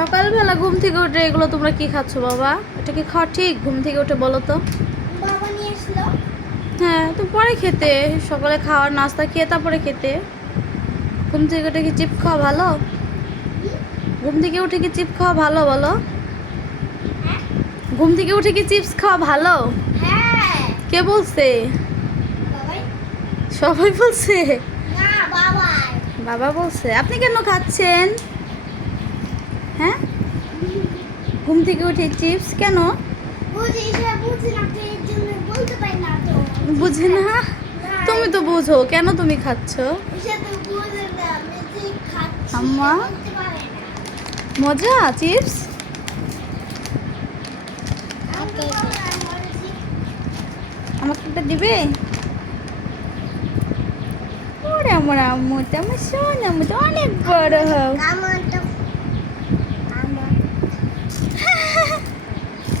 সকালবেলা ঘুম থেকে উঠে এগুলো তোমরা কি খাচ্ছ বাবা? এটা কি খাওয়া ঠিক? ঘুম থেকে উঠে বলো তো। বাবা নিয়ে আসলো। হ্যাঁ, তো পরে খেতে, সকালে খাওয়ার নাস্তা খেয়ে তারপরে খেতে। ঘুম থেকে উঠে কি চিপ খাওয়া ভালো? ঘুম থেকে উঠে কি চিপ খাওয়া ভালো বলো? হ্যাঁ ঘুম থেকে উঠে কি চিপস খাওয়া ভালো? হ্যাঁ কে বলছে? বাবাই সবাই বলছে। না বাবাই বাবা বলছে। আপনি কেন খাচ্ছেন? হ্যাঁ, ঘুম থেকে উঠে চিপস কেন? বুঝি সে বুঝি না তো এর জন্য বলতে পারি না তো। বুঝে না? তুমি তো বুঝো, কেন তুমি খাচ্ছ? সে তো বুঝে না আমি যে খাচ্ছি আম্মা? বলতে পারে না। মজা চিপস? আমাকে বলো, আমি বলেছি, আমাকে একটা দিবে? ওরে আমার আম্মুটা, আমার সোনা আম্মুটা অনেক বড় হোক। কামড়টা